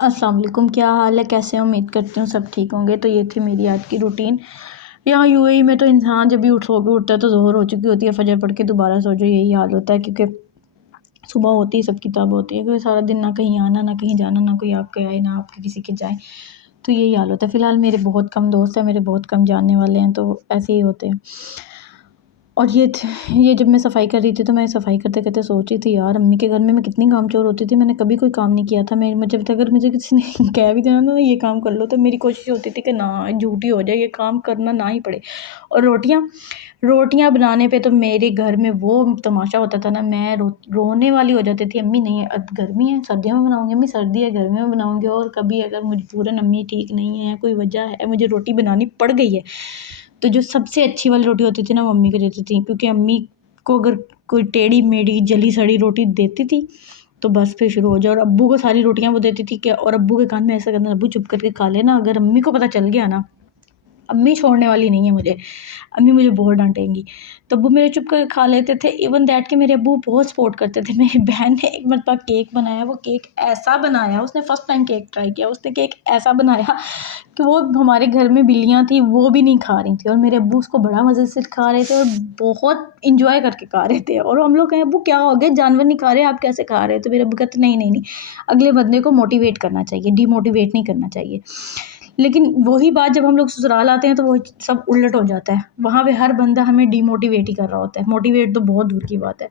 अस्सलाम वालेकुम, क्या हाल है, कैसे हैं? उम्मीद करती हूँ सब ठीक होंगे। तो ये थी मेरी आज की रूटीन। यहाँ यूएई में तो इंसान जब भी सो के उठता है तो ज़ोहर हो चुकी होती है, फजर पढ़ के दोबारा सो जाओ, यही हाल होता है। क्योंकि सुबह होती है सब किताब होती है, क्योंकि सारा दिन ना कहीं आना ना कहीं जाना, ना कोई आपके आए ना आपके किसी के जाए, तो यही हाल होता है। फ़िलहाल मेरे बहुत कम दोस्त हैं, मेरे बहुत कम जानने वाले हैं, तो ऐसे ही होते हैं। और ये जब मैं सफ़ाई कर रही थी तो मैं सफ़ाई करते करते सोच रही थी, यार अम्मी के घर में मैं कितनी कामचोर होती थी, मैंने कभी कोई काम नहीं किया था। मैं जब तक अगर मुझे किसी ने कह भी देना ना ये काम कर लो, तो मेरी कोशिश होती थी कि ना झूठी हो जाए, ये काम करना ना ही पड़े। और रोटियाँ रोटियाँ बनाने पे तो मेरे घर में वो तमाशा होता था ना, मैं रोने वाली हो जाती थी। अम्मी नहीं है, अब गर्मी है सर्दियों में बनाऊंगी, अम्मी सर्दी है गर्मी में बनाऊंगी। और कभी अगर मजबूरन अम्मी ठीक नहीं है, कोई वजह है, मुझे रोटी बनानी पड़ गई है, तो जो सबसे अच्छी वाली रोटी होती थी ना वो अम्मी को देती थी। क्योंकि अम्मी को अगर कोई टेढ़ी मेढ़ी जली सड़ी रोटी देती थी तो बस फिर शुरू हो जाए। और अब्बू को सारी रोटियां वो देती थी क्या, और अब्बू के कान में ऐसा करना, अब्बू चुप करके खा लेना, अगर अम्मी को पता चल गया ना, अम्मी छोड़ने वाली नहीं है मुझे, अम्मी मुझे बहुत डांटेंगी। तो अब्बू मेरे चुप करके खा लेते थे। इवन दैट कि मेरे अब्बू बहुत सपोर्ट करते थे। मेरी बहन ने एक मरतबा केक बनाया, वो केक ऐसा बनाया, उसने फर्स्ट टाइम केक ट्राई किया, उसने केक ऐसा बनाया कि वो हमारे घर में बिल्लियाँ थी वो भी नहीं खा रही थी, और मेरे अब्बू उसको बड़ा मज़े से खा रहे थे और बहुत इंजॉय करके खा रहे थे। और हम लोग कहें अब्बू क्या हो गया, जानवर नहीं खा रहे, आप कैसे खा रहे हो? तो मेरे अब्बू कहते नहीं नहीं नहीं, अगले बंदे को मोटिवेट करना चाहिए, डीमोटिवेट नहीं करना चाहिए। लेकिन वही बात जब हम लोग ससुराल आते हैं तो वो सब उलट हो जाता है। वहाँ पे हर बंदा हमें डीमोटिवेट ही कर रहा होता है, मोटिवेट तो बहुत दूर की बात है।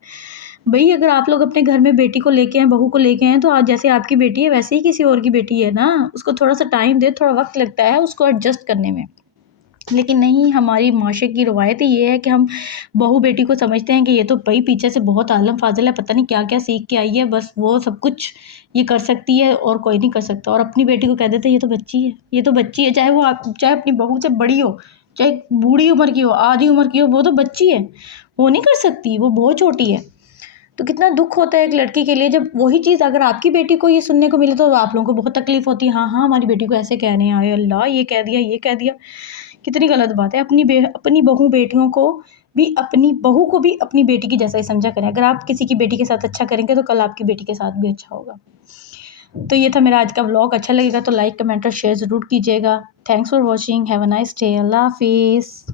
भई अगर आप लोग अपने घर में बेटी को लेके आए, बहू को लेके आए, तो आज जैसे आपकी बेटी है वैसे ही किसी और की बेटी है ना, उसको थोड़ा-सा टाइम दें, थोड़ा वक़्त लगता है उसको एडजस्ट करने में। लेकिन नहीं, हमारी माशरे की रवायत ही ये है कि हम बहू बेटी को समझते हैं कि ये तो भई पीछे से बहुत आलम फाज़िल है, पता नहीं क्या-क्या सीख के आई है, बस वो सब कुछ ये कर सकती है और कोई नहीं कर सकता। और अपनी बेटी को कह देते हैं ये तो बच्ची है, ये तो बच्ची है, चाहे वो चाहे अपनी बहू से बड़ी हो, चाहे बूढ़ी उम्र की हो, आधी उम्र की हो, वो तो बच्ची है, वो नहीं कर सकती, वो बहुत छोटी है। तो कितना दुःख होता है एक लड़की के लिए जब वही चीज़ अगर आपकी बेटी को ये सुनने को मिले, तो आप लोगों को बहुत तकलीफ़ होती है। हाँ, हाँ, हमारी बेटी को ऐसे कह रहे हैं, हाय अल्लाह! ये कह दिया, ये कह दिया। कितनी गलत बात है। अपनी बहू बेटियों को भी, अपनी बहू को भी अपनी बेटी की जैसा ही समझा करें। अगर आप किसी की बेटी के साथ अच्छा करेंगे तो कल आपकी बेटी के साथ भी अच्छा होगा। तो ये था मेरा आज का व्लॉग। अच्छा लगेगा तो लाइक, कमेंट और शेयर ज़रूर कीजिएगा। Thanks for watching. Have a nice day. अल्लाह हाफ़िज़।